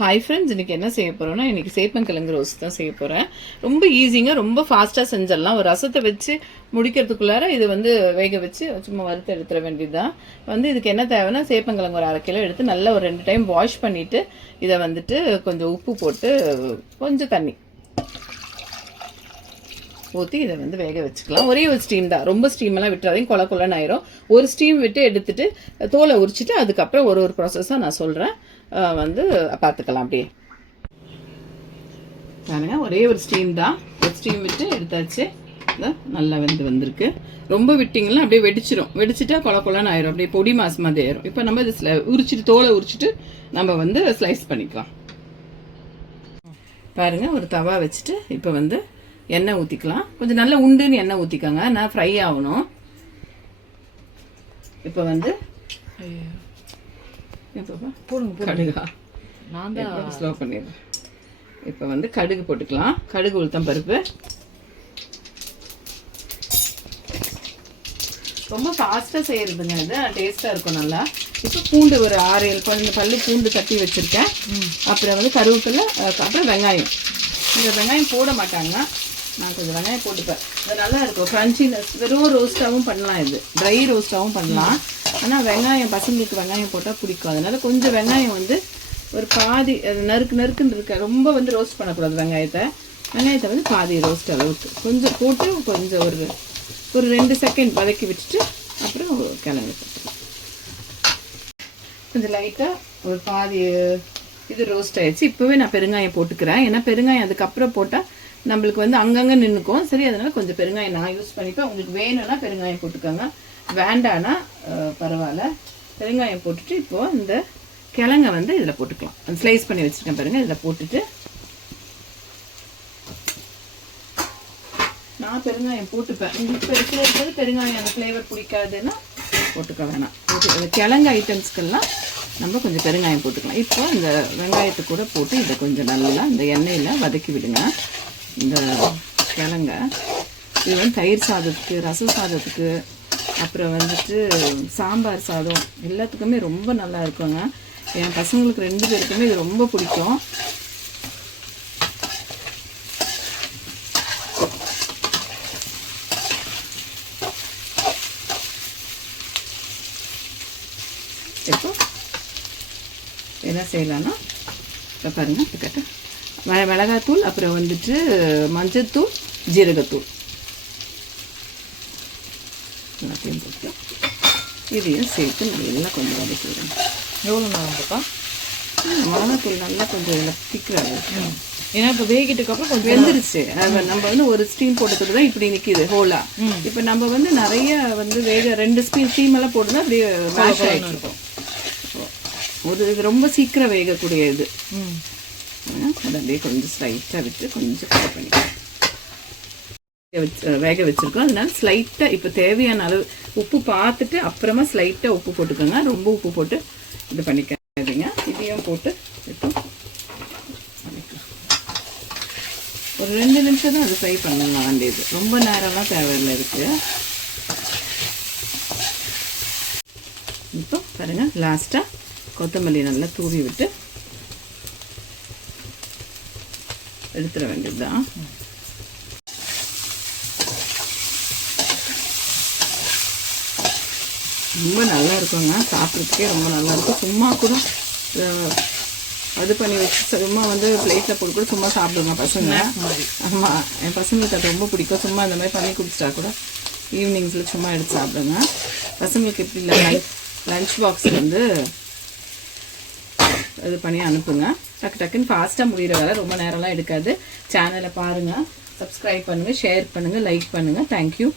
Hi friends, இன்றைக்கி என்ன செய்ய போகிறோன்னா, இன்றைக்கி சேப்பங்கிழங்கு ரோஸ்ட் தான் செய்ய போகிறேன். ரொம்ப ஈஸிங்க, ரொம்ப ஃபாஸ்ட்டாக செஞ்சிடலாம். ஒரு ரசத்தை வச்சு முடிக்கிறதுக்குள்ளார இது வேக வச்சு சும்மா வறுத்து எடுத்துட வேண்டியது தான். இதுக்கு என்ன தேவைன்னா, சேப்பங்கிழங்கு ஒரு 1/2 கிலோ எடுத்து நல்லா ஒரு 2 டைம் வாஷ் பண்ணிவிட்டு இதை கொஞ்சம் உப்பு போட்டு கொஞ்சம் தண்ணி ஊற்றி இதை வேக வச்சுக்கலாம். ஒரே ஒரு ஸ்டீம் தான், ரொம்ப ஸ்டீமெல்லாம் விட்டுறாதையும் கொல கொலன்னு ஆயிரும். ஒரு ஸ்டீம் விட்டு எடுத்துட்டு தோலை உரிச்சிட்டு அதுக்கப்புறம் ஒரு ப்ராசஸாக நான் சொல்கிறேன், பார்த்துக்கலாம். அப்படியே பாருங்க, ஒரே ஒரு ஸ்டீம் தான், ஒரு ஸ்டீம் விட்டு எடுத்தாச்சு. நல்லா வந்திருக்கு. ரொம்ப விட்டிங்கன்னா அப்படியே வெடிச்சிட்டா கொல கொலன்னு ஆயிரும், அப்படியே பொடி மாசு மாதிரி ஆயிரும். இப்போ நம்ம இது உரிச்சிட்டு தோலை உரிச்சிட்டு நம்ம ஸ்லைஸ் பண்ணிக்கலாம். பாருங்க, ஒரு தவா வச்சுட்டு இப்போ எண்ணெய் ஊற்றிக்கலாம். கொஞ்சம் நல்லா உண்டுன்னு எண்ணெய் ஊற்றிக்கோங்க, நான் ஃப்ரை ஆகணும். இப்போ கடுகா நான் தான் ஸ்லோ பண்ணிடுறேன். இப்போ கடுகு போட்டுக்கலாம். கடுகு உளுத்தம் பருப்பு ரொம்ப ஃபாஸ்ட்டாக செய்யறதுங்க, இது டேஸ்ட்டாக இருக்கும் நல்லா. இப்போ பூண்டு ஒரு 6-7 பல்லு பூண்டு தட்டி வச்சுருக்கேன். அப்புறம் கருவேப்பிலை, அப்புறம் வெங்காயம். இந்த வெங்காயம் போட மாட்டாங்க, நான் கொஞ்சம் வெங்காயம் போட்டுப்பேன். இது நல்லா இருக்கும், க்ரன்ச்சினஸ். வெறும் ரோஸ்ட்டாகவும் பண்ணலாம், இது ட்ரை ரோஸ்ட்டாகவும் பண்ணலாம். ஆனால் வெங்காயம் பசங்களுக்கு வெங்காயம் போட்டால் பிடிக்கும். அதனால கொஞ்சம் வெங்காயம் ஒரு பாதி நறுக்குன்னு இருக்க. ரொம்ப ரோஸ்ட் பண்ணக்கூடாது வெங்காயத்தை பாதி ரோஸ்ட் அளவுக்கு கொஞ்சம் போட்டு கொஞ்சம் ஒரு 2 செகண்ட் வதக்கி விட்டுட்டு அப்புறம் கிழங்கு போட்டுக்கலாம். கொஞ்சம் லைட்டாக ஒரு பாதி இது ரோஸ்ட் ஆயிடுச்சு. இப்போவே நான் பெருங்காயம் போட்டுக்கிறேன், ஏன்னா பெருங்காயம் அதுக்கப்புறம் போட்டால் நம்மளுக்கு அங்கங்கே நின்றுக்கும். சரி, அதனால் கொஞ்சம் பெருங்காயம் நான் யூஸ் பண்ணிப்பேன். உங்களுக்கு வேணும்னா பெருங்காயம் போட்டுக்கோங்க, வேண்டானா பரவாயில்ல. பெருங்காயம் போட்டுட்டு இப்போது இந்த கிழங்கை இதில் போட்டுக்கலாம். ஸ்லைஸ் பண்ணி வச்சுருக்கேன் பாருங்கள், இதில் போட்டுட்டு நான் பெருங்காயம் போட்டுப்பேன். இப்போ இருக்கிறது பெருங்காயம் அந்த ஃப்ளேவர் பிடிக்காதுன்னா போட்டுக்க வேணாம். கிழங்கு ஐட்டம்ஸ்க்கெல்லாம் நம்ம கொஞ்சம் பெருங்காயம் போட்டுக்கலாம். இப்போ இந்த வெங்காயத்தை கூட போட்டு இதை கொஞ்சம் நல்லா இந்த எண்ணெயில் வதக்கி விடுங்க. இந்த கிழங்க இது தயிர் சாதத்துக்கு, ரச சாதத்துக்கு, அப்புறம் சாம்பார் சாதம் எல்லாத்துக்குமே ரொம்ப நல்லா இருக்குங்க. என் பசங்களுக்கு 2 பேருக்குமே இது ரொம்ப பிடிக்கும். இப்போ என்ன செய்யலான்னா, இப்போ பாருங்கள், இப்போ கேட்ட மிளகாத்தூள், அப்புறம் மஞ்சத்தூள், ஜீரகத்தூள் எல்லாத்தையும் போட்டு இதையும் சேர்த்து நல்லா கொஞ்சம் வதக்கி விடுங்க. எவ்வளோ நேரம்ப்பா? மிளகாத்தூள் நல்லா கொஞ்சம் திக்கிறாங்க, ஏன்னா இப்போ வேகிட்டுக்கப்புறம் கொஞ்சம் வெந்துருச்சு. நம்ம ஒரு ஸ்டீம் போட்டுக்கிட்டு தான் இப்படி நிற்கிது ஹோலா. இப்போ நம்ம நிறைய வேக 2 ஸ்டீம் எல்லாம் போட்டுதான் அப்படியே மேஷ் ஆகிட்டு இருக்கும். இது ரொம்ப சீக்கிரம் வேகக்கூடிய இது. அதை அப்படியே கொஞ்சம் ஸ்லைட்டாக விட்டு கொஞ்சம் ஃப்ரை பண்ணிக்கலாம். வேக வச்சுருக்கோம், அதனால ஸ்லைட்டாக இப்போ தேவையான அளவு உப்பு பார்த்துட்டு அப்புறமா ஸ்லைட்டாக உப்பு போட்டுக்கோங்க. ரொம்ப உப்பு போட்டு இது பண்ணிக்காதீங்க. இதையும் போட்டு இப்போ ஒரு 2 நிமிஷம் தான் அது ஃப்ரை பண்ணலாம் வேண்டியது, ரொம்ப நேரம்லாம் தேவையில்லை இருக்குது. இப்போ பாருங்கள், லாஸ்ட்டாக கொத்தமல்லி நல்லா தூவி விட்டு எடுத்துட வேண்டியது தான். ரொம்ப நல்லா இருக்குங்க, சாப்பிட்றதுக்கே ரொம்ப நல்லாயிருக்கும். சும்மா கூட அது பண்ணி வச்சு சும்மா பிளேட்டில் போட்டு கூட சும்மா சாப்பிடுங்க பசங்க. ஆமாம், என் பசங்களுக்கு அது ரொம்ப பிடிக்கும். சும்மா இந்த மாதிரி பண்ணி குடிச்சிட்டா கூட ஈவினிங்ஸில் சும்மா எடுத்து சாப்பிடுங்க. பசங்களுக்கு எப்படி இல்லை, லன்ச் பாக்ஸ் இது பண்ணி அனுப்புங்க. டக்குன்னு ஃபாஸ்ட்டாக முடிகிற வேலை, ரொம்ப நேரம்லாம் எடுக்காது. சேனலை பாருங்கள், சப்ஸ்கிரைப் பண்ணுங்கள், ஷேர் பண்ணுங்கள், லைக் பண்ணுங்கள். தேங்க்யூ.